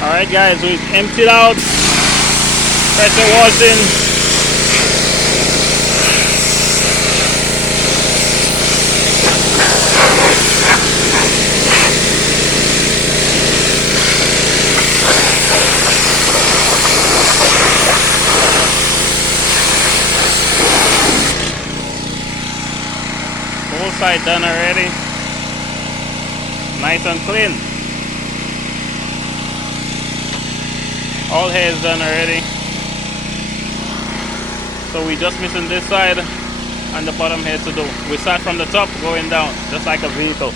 Alright guys, we've emptied out, pressure washing. Whole side done already. Nice and clean. All hairs done already. So we just missing this side and the bottom hair to do. We start from the top going down just like a vehicle.